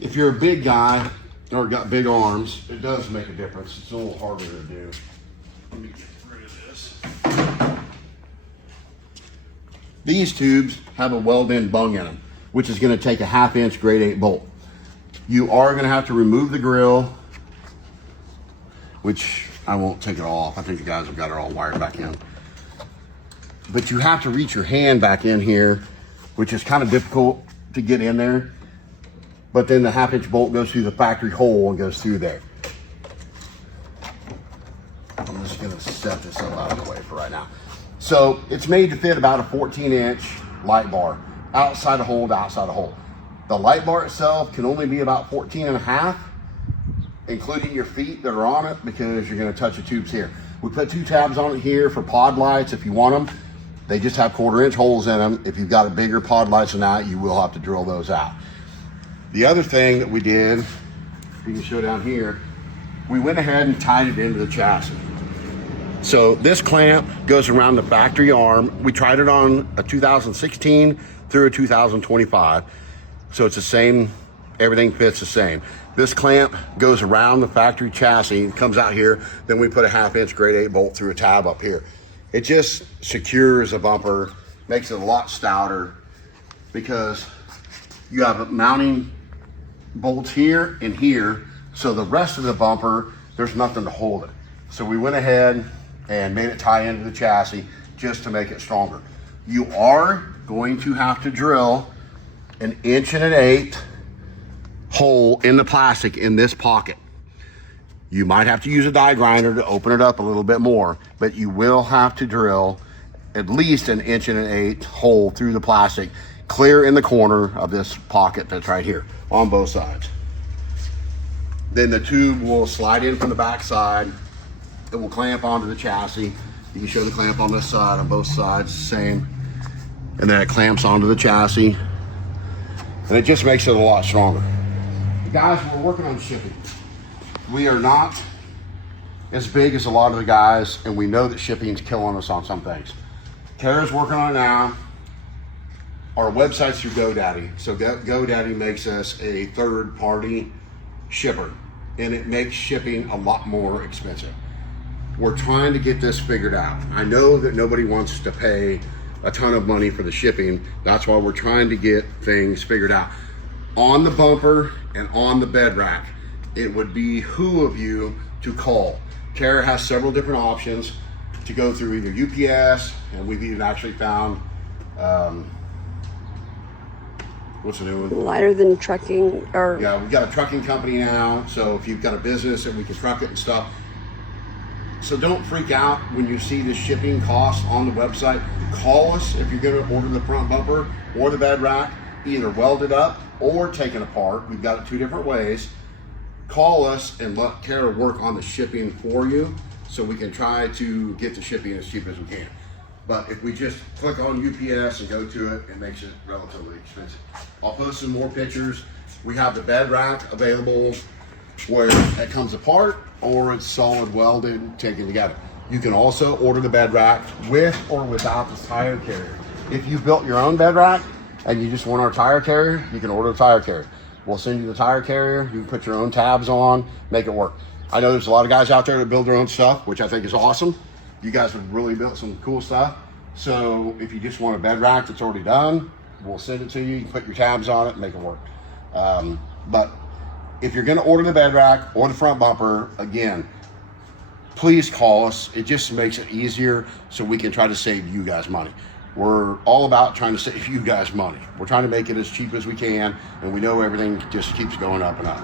If you're a big guy or got big arms, it does make a difference. It's a little harder to do. Let me get rid of this. These tubes have a weld-in bung in them, which is going to take a 1/2 inch grade 8 bolt. You are going to have to remove the grill, which I won't take it all off. I think the guys have got it all wired back in. But you have to reach your hand back in here, which is kind of difficult to get in there. But then the 1/2 inch bolt goes through the factory hole and goes through there. I'm just gonna set this up out of the way for right now. So it's made to fit about a 14-inch light bar, outside the hole to outside the hole. The light bar itself can only be about 14.5, including your feet that are on it, because you're gonna touch the tubes here. We put 2 tabs on it here for pod lights if you want them. They just have 1/4 inch holes in them. If you've got a bigger pod lights than that, you will have to drill those out. The other thing that we did, you can show down here, we went ahead and tied it into the chassis. So this clamp goes around the factory arm. We tried it on a 2016 through a 2025. So it's the same, everything fits the same. This clamp goes around the factory chassis, comes out here, then we put a 1/2 inch grade 8 bolt through a tab up here. It just secures a bumper, makes it a lot stouter, because you have mounting bolts here and here, so the rest of the bumper, there's nothing to hold it. So we went ahead and made it tie into the chassis just to make it stronger. You are going to have to drill an 1.125 inch hole in the plastic in this pocket. You might have to use a die grinder to open it up a little bit more, but you will have to drill at least an 1.125 inch hole through the plastic, clear in the corner of this pocket that's right here on both sides. Then the tube will slide in from the back side. It will clamp onto the chassis. You can show the clamp on this side, on both sides, the same. And then it clamps onto the chassis. And it just makes it a lot stronger. Guys, we're working on shipping. We are not as big as a lot of the guys, and we know that shipping's killing us on some things. Tara's working on it now. Our website's through GoDaddy. So GoDaddy makes us a third-party shipper, and it makes shipping a lot more expensive. We're trying to get this figured out. I know that nobody wants to pay a ton of money for the shipping. That's why we're trying to get things figured out. On the bumper and on the bed rack, it would behoove you to call. Tara has several different options to go through, either UPS, and we've even actually found, what's the new one? Lighter than trucking, or yeah, we've got a trucking company now. So if you've got a business and we can truck it and stuff. So don't freak out when you see the shipping costs on the website. Call us if you're going to order the front bumper or the bed rack, either welded up or taken apart. We've got it 2 different ways. Call us and let Tara work on the shipping for you, so we can try to get the shipping as cheap as we can. But if we just click on UPS and go to it, it makes it relatively expensive. I'll post some more pictures. We have the bed rack available where it comes apart, or it's solid welded, taken together. You can also order the bed rack with or without the tire carrier. If you built your own bed rack and you just want our tire carrier, you can order the tire carrier. We'll send you the tire carrier. You can put your own tabs on, make it work. I know there's a lot of guys out there that build their own stuff, which I think is awesome. You guys have really built some cool stuff. So if you just want a bed rack that's already done, we'll send it to you. You can put your tabs on it and make it work. But if you're going to order the bed rack or the front bumper, again, please call us. It just makes it easier so we can try to save you guys money. We're all about trying to save you guys money. We're trying to make it as cheap as we can, and we know everything just keeps going up and up.